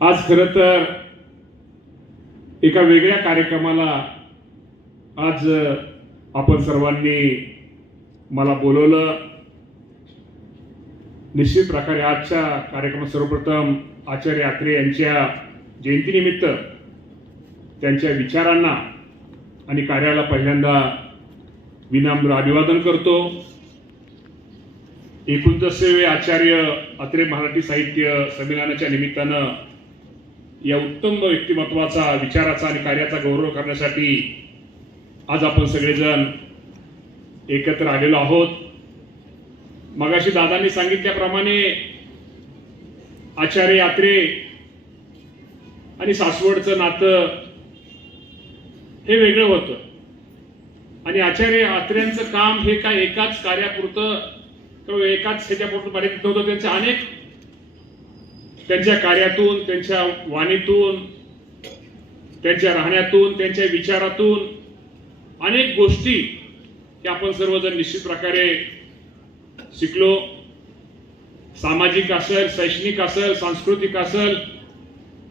आज खरं तर एका वेगळ्या कार्यक्रमाला आज आपण सर्वांनी मला बोलवलं। निश्चित प्रकारे आजच्या कार्यक्रमात सर्वप्रथम आचार्य अत्रे यांच्या जयंतीनिमित्त त्यांच्या विचारांना आणि कार्याला पहिल्यांदा विनम्र अभिवादन करतो। 29वे आचार्य अत्रे मराठी साहित्य संमेलनाच्या निमित्तानं या उत्तम व्यक्तिमत्वाचा, विचाराचा आणि कार्याचा गौरव करण्यासाठी आज आपण सगळेजण एकत्र आलेलो आहोत। मगाशी दादांनी सांगितल्याप्रमाणे आचार्य अत्रे आणि सासवडचं नातं हे वेगळं होतं आणि आचार्य अत्र्यांचं काम हे काय एकाच कार्यापुरतं किंवा एकाच ह्याच्यापुरतं मर्यादित नव्हतं। त्यांच्या अनेक त्यांच्या कार्यातून, त्यांच्या वाणीतून, त्यांच्या राहण्यातून, त्यांच्या विचारातून अनेक गोष्टी की आपण सर्वजण निश्चित प्रकारे शिकलो। सामाजिक असेल, शैक्षणिक असेल, सांस्कृतिक असेल,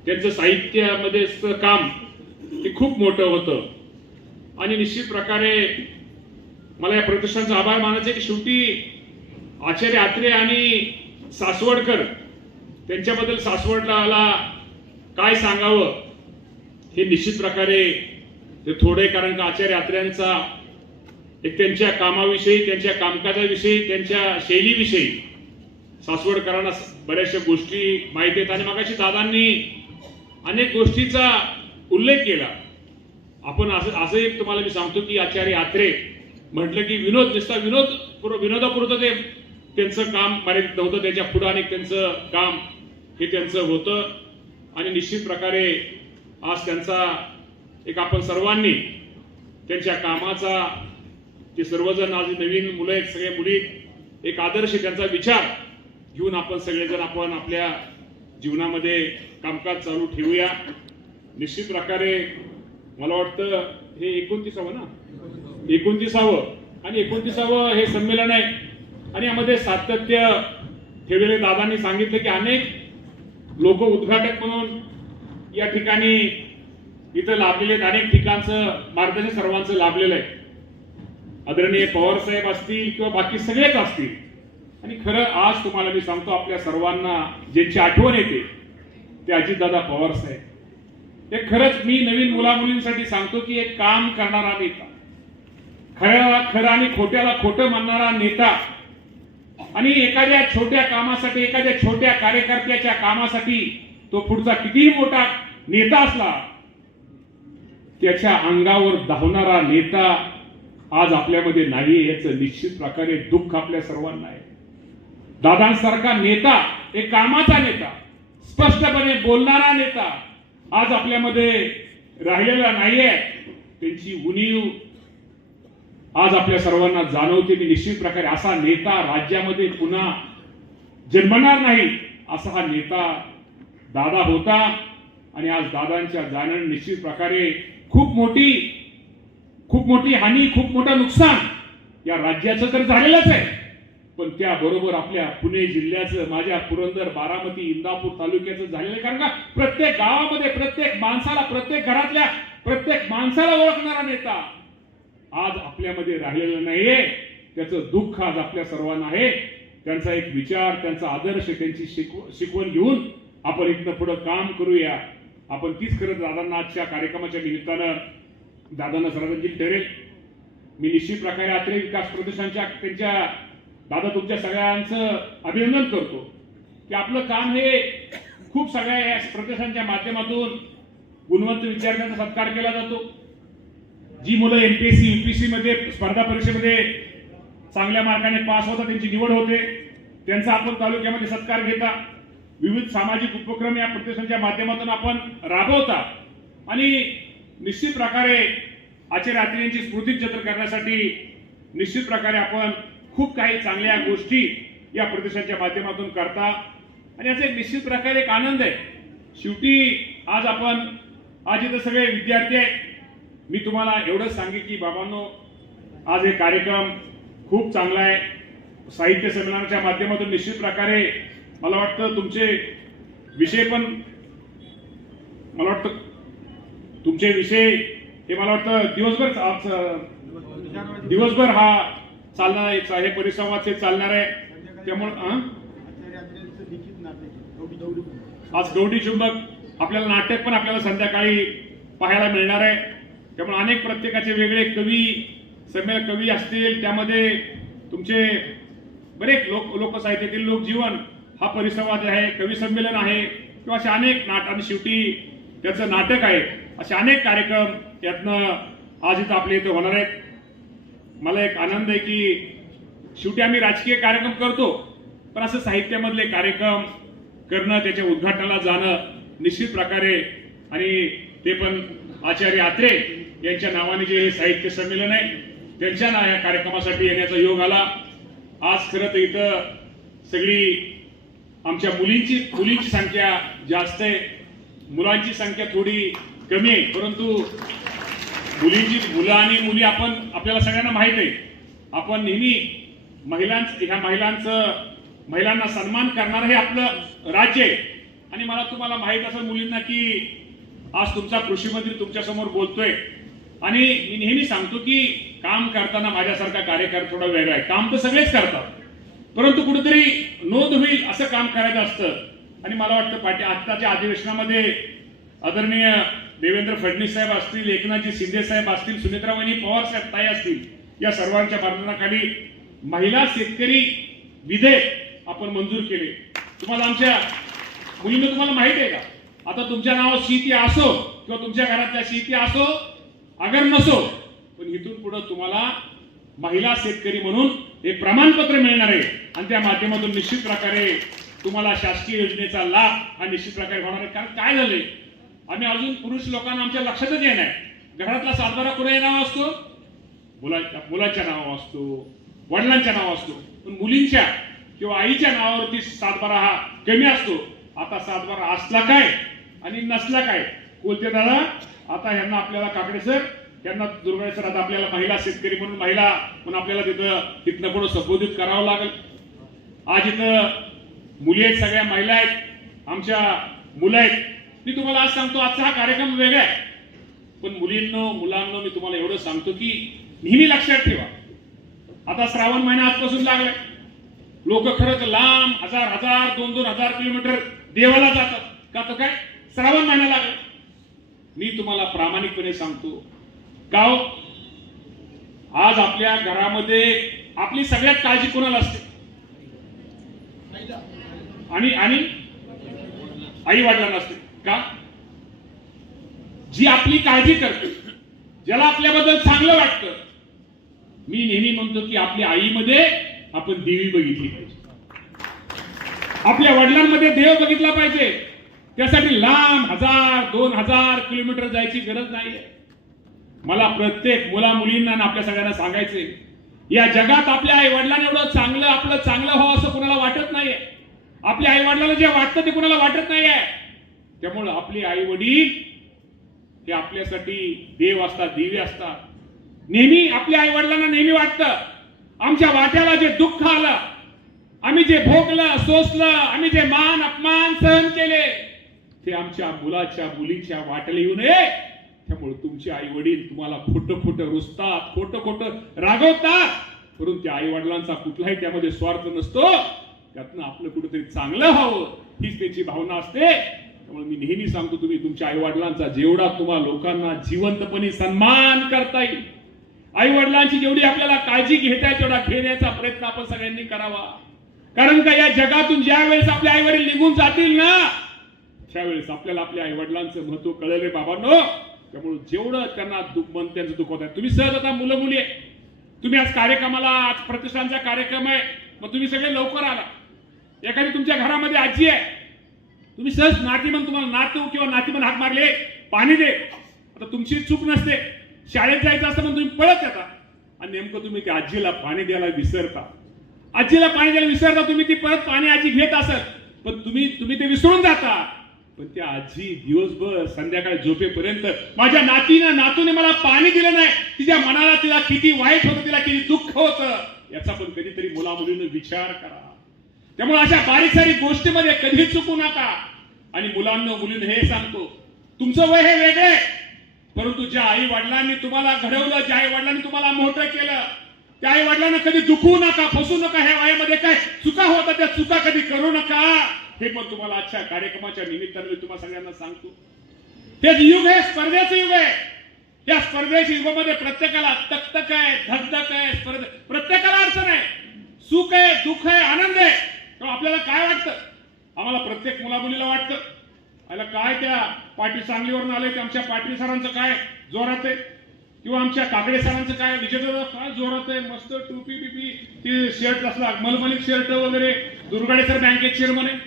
त्यांचं साहित्यामध्ये काम ते खूप मोठं होतं आणि निश्चित प्रकारे मला या प्रतिष्ठानचा आभार मानायचे की शेवटी आचार्य अत्रे आणि सासवडकर त्यांच्याबद्दल सासवडला काय सांगावं हे निश्चित प्रकारे ते थोडे, कारण का आचार्य अत्र्यांचा एक त्यांच्या कामाविषयी, त्यांच्या कामकाजाविषयी, त्यांच्या शैलीविषयी सासवडकरांना बऱ्याचशा गोष्टी माहिती आहेत आणि मगाशी दादांनी अनेक गोष्टीचा उल्लेख केला। आपण असं एक तुम्हाला मी सांगतो की आचार्य अत्रे म्हटलं की विनोदापुरतं ते त्यांचं काम मर्यादित नव्हतं, त्याच्या पुढे अनेक त्यांचं काम हे त्यांचं होतं आणि निश्चित प्रकारे आज त्यांचा एक आपण सर्वांनी त्यांच्या कामाचा, ते सर्वजण आज नवीन मुलं आहेत, सगळे मुली, एक आदर्श त्यांचा विचार घेऊन आपण सगळेजण आपण आपल्या जीवनामध्ये कामकाज चालू ठेवूया। निश्चित प्रकारे मला वाटतं हे 29वं ना, 29वं आणि 29वं हे संमेलन आहे आणि यामध्ये सातत्य ठेवलेले दादांनी सांगितलं की अनेक लोक उद्घाटक म्हणून या ठिकाणी इथं लाभलेले आहेत, अनेक ठिकाणचं मार्गदर्शन सर्वांचं लाभलेलं आहे। आदरणीय पवार साहेब असतील किंवा बाकी सगळेच असतील आणि खरं आज तुम्हाला मी सांगतो आपल्या सर्वांना ज्यांची आठवण येते ते अजितदादा पवार साहेब। हे खरंच मी नवीन मुलामुलींसाठी सांगतो की एक काम करणारा नेता, खऱ्याला खरं आणि खोट्याला खोटं म्हणणारा नेता आणि एखाद्या छोट्या कामासाठी, एखाद्या छोट्या कार्यकर्त्याच्या कामासाठी तो पुढचा कितीही मोठा नेता असला त्याच्या अंगावर धावणारा नेता आज आपल्यामध्ये नाही, याचं निश्चित प्रकारे दुःख आपल्या सर्वांना आहे। दादांसारखा नेता, एक कामाचा नेता, स्पष्टपणे बोलणारा नेता आज आपल्यामध्ये राहिलेला नाहीये। त्यांची उणीव आज आपल्या सर्वांना जाणवते की निश्चित प्रकारे असा नेता राज्यामध्ये पुन्हा जन्मणार नाही, असा हा नेता दादा होता आणि आज दादांच्या जाण्याने निश्चित प्रकारे खूप मोठी हानी, खूप मोठं नुकसान या राज्याचं तर झालेलंच आहे, पण त्याबरोबर आपल्या पुणे जिल्ह्याचं, माझ्या पुरंदर, बारामती, इंदापूर तालुक्याचं झालेलं आहे। कारण का प्रत्येक गावामध्ये, प्रत्येक माणसाला, प्रत्येक घरातल्या प्रत्येक माणसाला ओळखणारा नेता आज आपल्यामध्ये राहिलेलं नाहीये, त्याचं दुःख आज आपल्या सर्वांना आहे। त्यांचा एक विचार, त्यांचा आदर्श, त्यांची शिकवण घेऊन आपण इथनं पुढे काम करूया। आपण तीच करत दादांना आजच्या कार्यक्रमाच्या निमित्तानं दादांना श्रद्धांजली ठरेल। मी निश्चित प्रकारे अत्रे विकास प्रतिष्ठानच्या त्यांच्या दादा तुमच्या सगळ्यांचं अभिनंदन करतो की आपलं काम हे खूप सगळ्या या प्रतिष्ठानच्या माध्यमातून गुणवंत विद्यार्थ्यांचा सत्कार केला जातो। जी मुलं एमपीएससी, यूपीएससी मध्ये स्पर्धा परीक्षेमध्ये चांगल्या मार्काने पास होतात, त्यांची निवड होते, त्यांचा आपण तालुक्यामध्ये सत्कार घेता, विविध सामाजिक उपक्रम या प्रतिष्ठानच्या माध्यमातून आपण राबवता आणि निश्चित प्रकारे आचार्य अत्रे यांची स्मृती जतन करण्यासाठी निश्चित प्रकारे आपण खूप काही चांगल्या गोष्टी या प्रतिष्ठानच्या माध्यमातून करता आणि याचा एक निश्चित प्रकारे एक आनंद आहे। शेवटी आज इथं सगळे विद्यार्थी आहेत। मी तुम्हाला एवढंच सांगेन की बाबांनो, आज हे कार्यक्रम खूप चांगला आहे। साहित्य संमेलनाच्या माध्यमातून निश्चित प्रकारे मला वाटतं तुमचे विषय पण मला वाटतं तुमचे विषय हे मला वाटतं दिवसभर हा चालणार आहे, हे परिसंवाद हे चालणार आहे. त्यामुळे आज गौडी चुंबक आपल्याला नाटक पण आपल्याला संध्याकाळी पाहायला मिळणार आहे. त्यामुळे अनेक प्रत्येकाचे वेगळे कवी असतील, त्यामध्ये तुमचे बरेच लोकसाहित्यातील लोकजीवन हा परिसंवाद आहे, कवी संमेलन आहे किंवा असे अनेक आणि शेवटी त्याचं नाटक आहे. असे अनेक कार्यक्रम यातनं आज इथं आपल्या इथे होणार आहेत. मला एक आनंद आहे की शेवटी आम्ही राजकीय कार्यक्रम करतो, पण असं साहित्यामधले कार्यक्रम करणं, त्याच्या उद्घाटनाला जाणं निश्चित प्रकारे, आणि ते पण आचार्य अत्रे यांच्या नावाने जे हे साहित्य संमेलन आहे त्यांच्या या कार्यक्रमासाठी येण्याचा योग आला. आज खरं तर इथं सगळी आमच्या मुलींची संख्या जास्त आहे, मुलांची संख्या थोडी कमी आहे. परंतु मुलं आणि मुली आपल्याला सगळ्यांना माहित आहे, आपण नेहमी महिलांना सन्मान करणार हे आपलं राज्य आहे. आणि मला तुम्हाला माहित असेल मुलींना की आज तुमचा कृषी मंत्री तुमच्या समोर बोलतोय, आणि मी नेहमी सांगतो की काम करताना माझ्यासारखा कार्यकर्ता थोडा वेगळा आहे. काम तर सगळेच करतात, परंतु कुठेतरी नोंद होईल असं काम करायचं असतं. आणि मला वाटतं आत्ताच्या अधिवेशनामध्ये आदरणीय देवेंद्र फडणवीस साहेब असतील, एकनाथजी शिंदे साहेब असतील, सुनेत्रावहिनी पवार साहेब ताई असतील, या सर्वांच्या मार्गदर्शनाखाली महिला शेतकरी विधेयक आपण मंजूर केले. तुम्हाला आमच्या मुलींना तुम्हाला माहिती आहे का, आता तुमच्या नावात शेती असो किंवा तुमच्या घरातल्या शेती असो अगर नसो, पण इथून पुढे तुम्हाला महिला शेतकरी म्हणून एक प्रमाणपत्र मिळणार आहे, आणि त्या माध्यमातून निश्चित प्रकारे तुम्हाला शासकीय योजनेचा लाभ हा निश्चित प्रकारे होणार आहे. कारण काय झालंय, आम्ही अजून पुरुष लोकांना आमच्या लक्षातच येणार, घरातला सातबारा कोणाच्या नाव असतो, मुलाच्या नाव असतो, वडिलांच्या नाव असतो, पण मुलींच्या किंवा आईच्या नावावरती सातबारा हा कमी असतो. आता सातबारा असला काय आणि नसला काय, कोलते दादा आता ह्यांना आपल्याला काकडे सर, त्यांना दुर्गाडे सर, आता आपल्याला महिला शेतकरी म्हणून आपल्याला तिथनं पुढे संबोधित करावं लागेल. आज इथं मुली आहेत, सगळ्या महिला आहेत, आमच्या मुलं आहेत. मी तुम्हाला आज सांगतो आजचा हा कार्यक्रम वेगळा आहे, पण मुलांना मी तुम्हाला एवढं सांगतो की नेहमी लक्षात ठेवा, आता श्रावण महिना आजपासून लागलाय. लोक खरंच लांब 1000 2,000 किलोमीटर देवाला जातात का, तर काय श्रावण महिना लागला. मी तुम्हाला प्रामाणिकपणे सांगतो का, आज आपल्या घरामध्ये आपली सगळ्यात काळजी कोणाला असते, आणि आई वडिलांना असते का, जी आपली काळजी करते, ज्याला आपल्याबद्दल चांगलं वाटतं. मी नेहमी म्हणतो की आपल्या आईमध्ये आपण देवी बघितली पाहिजे, आपल्या वडिलांमध्ये देव बघितला पाहिजे. त्यासाठी लांब 1000-2000 किलोमीटर जायची गरज नाहीये. मला प्रत्येक मुलींना आपल्या सगळ्यांना सांगायचंय, या जगात आपल्या आई वडिलांना एवढं आपलं चांगलं व्हावं असं कुणाला वाटत नाहीये. आपल्या आई वडिलांना जे वाटतं ते कुणाला वाटत नाहीये. त्यामुळे आपले आई वडील हे आपल्यासाठी देव असतात, दिवे असतात. नेहमी आपल्या आई वडिलांना नेहमी वाटतं, आमच्या वाट्याला जे दुःख आलं, आम्ही जे भोगलं सोसलं, आम्ही जे मान अपमान सहन केले, ते आमच्या मुलीच्या वाट्याला येऊ नये. त्यामुळे तुमचे आई वडील तुम्हाला खोटं रुसतात, खोटं रागवतात, परंतु त्या आई वडिलांचा कुठलाही त्यामध्ये स्वार्थ नसतो. त्यातनं आपलं कुठेतरी चांगलं व्हावं हीच त्याची भावना असते. त्यामुळे मी नेहमी सांगतो, तुम्ही तुमच्या आई वडिलांचा जेवढा तुम्हाला लोकांना जिवंतपणे सन्मान करता येईल, आई वडिलांची जेवढी आपल्याला काळजी घेता येईल तेवढा घेण्याचा प्रयत्न आपण सगळ्यांनी करावा. कारण का या जगातून ज्या वेळेस आपले आई वडील निघून जातील ना, त्यावेळेस आपल्याला आपल्या आई वडिलांचं महत्व कळलं रे बाबांनो. त्यामुळे जेवढं त्यांना त्यांचं दुखवत आहे, तुम्ही सहज आता मुलं मुली आहे, तुम्ही आज कार्यक्रमाला, आज प्रतिष्ठानचा कार्यक्रम आहे, मग तुम्ही सगळे लवकर आला. एखादी तुमच्या घरामध्ये आजी आहे, तुम्ही सहज नातीमन, तुम्हाला नातू किंवा नातीमन हाक मारले, पाणी दे. आता तुमची चूक नसते, शाळेत जायचं असतं म्हणून तुम्ही पळत येता, आणि नेमकं तुम्ही त्या आजीला पाणी द्यायला विसरता. तुम्ही ती परत पाणी आजी घेत असत, पण तुम्ही ते विसरून जाता. पण त्या आजी दिवसभर संध्याकाळी झोपेपर्यंत माझ्या नातूने मला पाणी दिलं नाही, तिच्या मनाला तिला किती वाईट होतं, तिला किती दुःख होतं, याचा पण कधीतरी मुलामुलीने विचार करा. त्यामुळे अशा बारीक सारीक गोष्टीमध्ये कधी चुकू नका. आणि मुलींना हे सांगतो, तुमचं वय हे वेगळे, परंतु ज्या आई वडिलांनी तुम्हाला घडवलं, ज्या आई वडिलांनी तुम्हाला मोठं केलं, त्या आई वडिलांना कधी दुखवू नका, फसू नका. ह्या वयामध्ये काय चुका होतात त्या चुका कधी करू नका. हे पण तुम्हाला आजच्या कार्यक्रमाच्या निमित्ताने मी तुम्हाला सगळ्यांना सांगतो. हे युग आहे, स्पर्धेचं युग आहे. या स्पर्धेच्या युगामध्ये प्रत्येकाला तकतक आहे, धगधग आहे, प्रत्येकाला अडचण आहे, सुख आहे, दुःख आहे, आनंद आहे. तेव्हा आपल्याला काय वाटतं? आम्हाला प्रत्येक मुलामुलीला वाटतं आला काय त्या पाटील सांगलीवरून आले ते आमच्या पाटील सरांचं काय जोरात आहे, किंवा आमच्या काकडे सरांचं काय विजयदादा काय जोरात आहे, मस्त टोपी बिपी ते शर्ट असला मलमलिक शर्ट वगैरे, दुर्गाडे सर बँकेत चेअरमन आहे.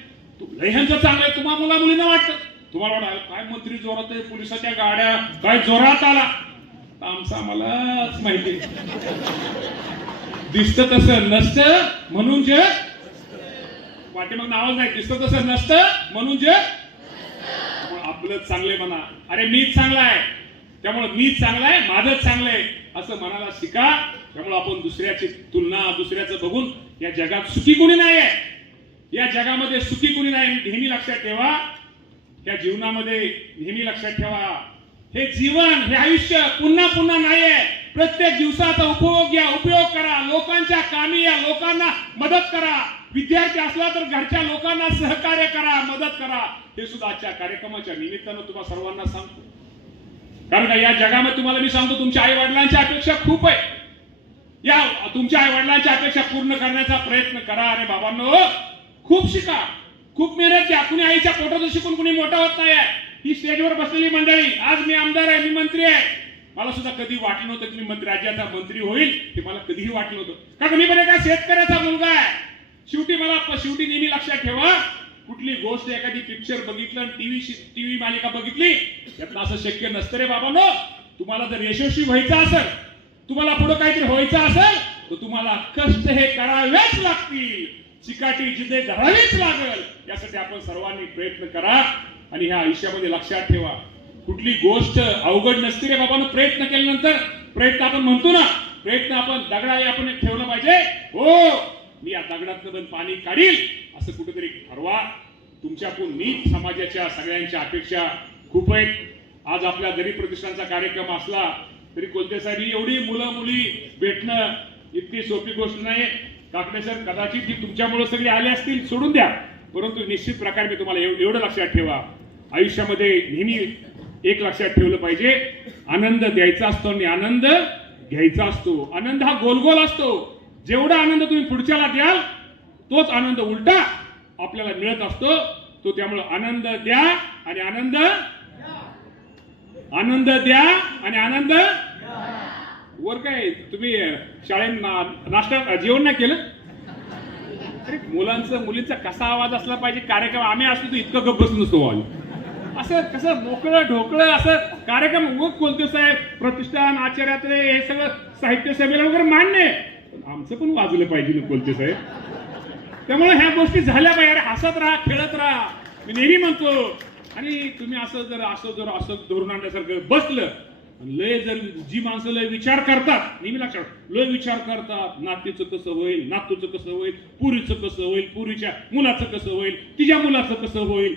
ह्यांचं चांगलं आहे. तुम्हाला मुला मुलींना वाटतं, तुम्हाला वाटतं काय मंत्री जोरात आहे, पोलिसाच्या गाड्या काय जोरात आला. आमचं आम्हालाच माहिती दिसतं तसं नसतं म्हणून जे पाठीमाग नावच नाही, दिसतं तसं नसतं म्हणून जे आपलं चांगले म्हणा. अरे मीच चांगला आहे त्यामुळे मीच चांगला आहे, माझंच चांगलं आहे असं म्हणायला शिका. त्यामुळे आपण दुसऱ्याची तुलना, दुसऱ्याचं बघून या जगात सुखी कोणी नाही आहे. या जगामध्ये सुखी कोणी नाही, नेहमी लक्षात ठेवा. या जीवनामध्ये नेहमी लक्षात ठेवा, हे जीवन, हे आयुष्य पुन्हा पुन्हा नाही आहे. प्रत्येक दिवसाचा उपयोग करा, लोकांच्या कामी या, लोकांना मदत करा. विद्यार्थी असला तर घरच्या लोकांना सहकार्य करा, मदत करा. हे सुद्धा आजच्या कार्यक्रमाच्या निमित्तानं तुम्हाला सर्वांना सांगतो. कारण का या जगामध्ये तुम्हाला मी सांगतो, तुमच्या आई वडिलांच्या अपेक्षा खूप आहे. या तुमच्या आई वडिलांच्या अपेक्षा पूर्ण करण्याचा प्रयत्न करा. अरे बाबांनो, खूप शिका, खूप मेहनत घ्या. कुणी आईच्या पोटातून शिकून कुणी मोठा होत नाही आहे. ही स्टेजवर बसलेली मंडळी, आज मी आमदार आहे, मी मंत्री आहे, मला सुद्धा कधी वाटलं नव्हतं की मी राज्याचा मंत्री होईल. हे मला कधीही वाटलं नव्हतं. कारण मी पण एका शेतकऱ्याचा मुलगा आहे. शेवटी नेहमी लक्षात ठेवा, कुठली गोष्ट एखादी पिक्चर बघितलं, टीव्ही मालिका बघितली, त्यातलं असं शक्य नसतं रे बाबांनो. तुम्हाला जर यशस्वी व्हायचं असेल, तुम्हाला पुढे काहीतरी व्हायचं असेल, तर तुम्हाला कष्ट हे करावेच लागतील, चिकाटी जिद्द धरावीच लागेल. यासाठी आपण सर्वांनी प्रयत्न करा. आणि ह्या आयुष्यामध्ये लक्षात ठेवा, कुठली गोष्ट अवघड नसते रे बाबांनो. प्रयत्न केल्यानंतर, प्रयत्न आपण म्हणतो ना, प्रयत्न आपण दगडाला आपण ठेवलं पाहिजे. हो, मी या दगडातनं पण पाणी काढील असं कुठेतरी ठरवा. तुमच्याकडून नीट समाजाच्या सगळ्यांच्या अपेक्षा खूप आहेत. आज आपल्या गरीब प्रतिष्ठानचा कार्यक्रम असला तरी कोलते साहेब एवढी मुलं मुली भेटणं इतकी सोपी गोष्ट नाही. काकडे सर कदाचित ती तुमच्यामुळे सगळे आले असतील, सोडून द्या, परंतु निश्चित प्रकारे मी तुम्हाला एवढं लक्षात ठेवा, आयुष्यामध्ये नेहमी एक लक्षात ठेवलं पाहिजे, आनंद द्यायचा असतो आणि आनंद घ्यायचा असतो. आनंद हा गोलगोल असतो. जेवढा आनंद तुम्ही पुढच्याला द्याल तोच आनंद उलटा आपल्याला मिळत असतो. तो त्यामुळे आनंद द्या आणि आनंद द्या आणि आनंद वर. काय तुम्ही शाळेत नाश्ता जेवण नाही केलं? अरे मुलींचा कसा आवाज असला पाहिजे. कार्यक्रम आम्ही असतो तर इतकं गप्प बसून नसतो. असं कसं मोकळं ढोकळं असं कार्यक्रम उग कोलते साहेब प्रतिष्ठान आचार्यात्रे हे सगळं साहित्य संमेलन वगैरे मान्य आहे, आमचं पण वाजलं पाहिजे ना कोलते साहेब. त्यामुळे ह्या गोष्टी झाल्या पाहिजे. हसत राहा, खेळत राहा, मी नेहमी म्हणतो. आणि तुम्ही असं धरून आणण्यासारखं बसलं, लय जर जी माणसं लय विचार करतात, नेहमी लक्षात, लय विचार करतात, नातीचं कसं होईल, नातूचं कसं होईल, पुरीचं कसं होईल, पुरीच्या मुलाचं कसं होईल, तिच्या मुलाचं कसं होईल,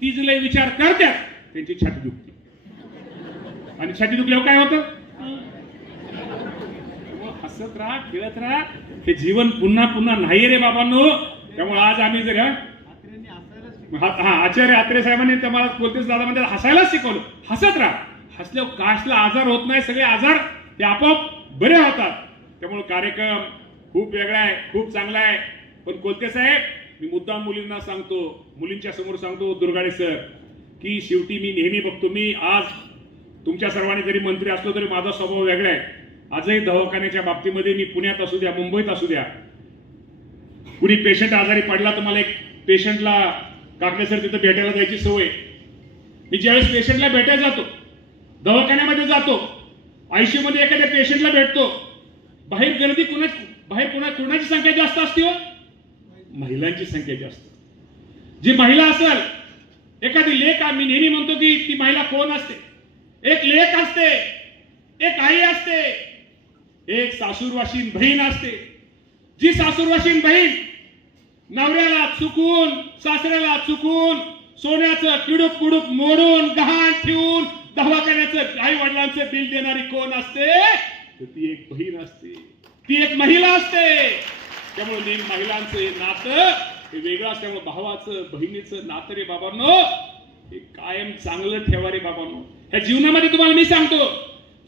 तीच लय विचार करतात, त्यांची छाती दुखते. आणि छाती दुखल्यावर काय होतं? हसत राहा, खेळत राहा. हे जीवन पुन्हा पुन्हा नाही रे बाबांनो. त्यामुळे आज आम्ही जर आचार्य आत्रे साहेबांनी तुम्हाला कोलतेच दादा म्हणजे हसायलाच शिकवलं. हसत राहा, हसल्यावर कासला आजार होत नाही, सगळे आजार ते आपोआप बरे होतात. त्यामुळे कार्यक्रम खूप वेगळा आहे, खूप चांगला आहे. पण कोलते साहेब, मी मुद्दाम मुलींना सांगतो, मुलींच्या समोर सांगतो, दुर्गाडे सर, की शेवटी मी नेहमी बघतो, मी आज तुमच्या सर्वांनी जरी मंत्री असलो तरी माझा स्वभाव वेगळा आहे. आजही दवाखान्याच्या बाबतीमध्ये मी पुण्यात असू द्या, मुंबईत असू द्या, कुणी पेशंट आजारी पडला तर मला एक पेशंटला काकडे सर तिथं भेटायला जायची सवय. मी ज्यावेळेस पेशंटला भेटायला जातो, दवाखान्यामध्ये जातो, आयसीयू मध्ये एखाद्या पेशंटला भेटतो, बाहेर गर्दी कोणाची संख्या जास्त असते हो? महिलांची संख्या जास्त. जी महिला असेल, एखादी लेक, मी नेहमी म्हणतो की ती महिला कोण असते? एक लेक असते, एक आई असते, एक सासूरवाशीन बहीण असते. जी सासूरवाशीन बहीण नवऱ्याला चुकून, सासऱ्याला चुकून सोन्याचं किडूक कुडूक मोडून गहाण ठेवून दवाखान्याचं आई वडिलांचं बिल देणारी कोण असते? तर ती एक बहीण असते, ती एक महिला असते. त्यामुळे नेहमी महिलांचं हे नातं हे वेगळं असल्यामुळे भावाचं बहिणीचं नातं रे बाबांनो हे कायम चांगलं ठेवा रे बाबांनो. ह्या जीवनामध्ये तुम्हाला मी सांगतो,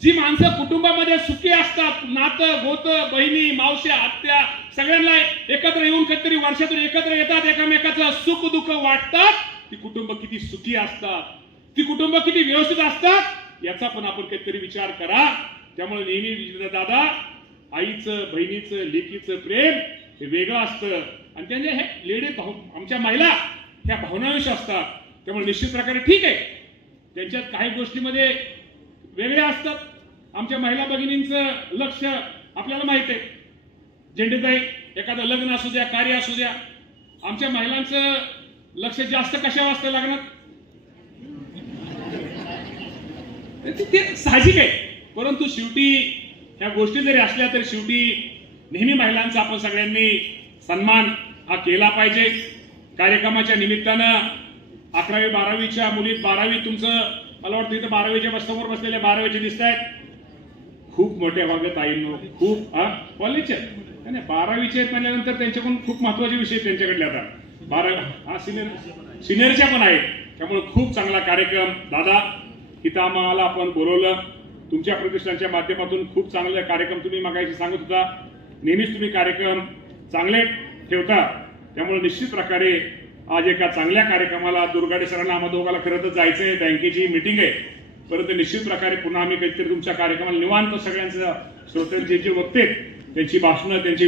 जी माणसं कुटुंबामध्ये सुखी असतात, नातं गोतं बहिणी मावश्या आत्या सगळ्यांना एकत्र येऊन कधीतरी वर्षातून एकत्र येतात, एकामेकाचं सुख दुःख वाटतात, ती कुटुंब किती सुखी असतात, ती कुटुंब किती व्यवस्थित असतात याचा पण आपण काहीतरी विचार करा. त्यामुळे नेहमी दादा आईचं बहिणीचं लेकीचं प्रेम हे वेगळं असतं आणि त्यांचे हे लेडीज भाऊ आमच्या महिला ह्या भावनाविषयी असतात. त्यामुळे निश्चित प्रकारे ठीक आहे, त्यांच्यात काही गोष्टीमध्ये वेगळ्या असतात. आमच्या महिला भगिनींचं लक्ष आपल्याला माहित आहे, झेंडेताई एखादं लग्न असू द्या कार्य असू द्या, आमच्या महिलांचं लक्ष जास्त कशावर असतं लग्नात, ते साहजिक आहे. परंतु शेवटी ह्या गोष्टी जरी असल्या तरी शेवटी नेहमी महिलांचा आपण सगळ्यांनी सन्मान हा केला पाहिजे. कार्यक्रमाच्या निमित्तानं 11वी 12वीच्या मुली 12वी तुमचं मला वाटतं इथं 12वीच्या समोर बसलेल्या 12वीचे दिसत आहेत. खूप मोठ्या भागात आईंनो खूप कॉलेजचे नाही 12वीचे म्हणल्यानंतर त्यांच्याकडून खूप महत्वाचे विषय त्यांच्याकडले आता 12 सिनियरच्या पण आहेत. त्यामुळे खूप चांगला कार्यक्रम दादा इथं आम्हाला आपण बोलवलं. तुमच्या प्रतिष्ठानच्या माध्यमातून खूप चांगले कार्यक्रम तुम्ही मागायचे सांगत होता. नेहमीच तुम्ही कार्यक्रम चांगले ठेवता. त्यामुळे निश्चित प्रकारे आज एका चांगल्या कार्यक्रमाला दुर्गाडे सरांना आम्हा दोघाला खरं तर जायचंय, बँकेची मीटिंग आहे, परंतु निश्चित प्रकारे पुन्हा आम्ही काहीतरी तुमच्या कार्यक्रमाला निवांत सगळ्यांचं श्रोत्यांचे जे वक्ते त्यांची भाषणं त्यांची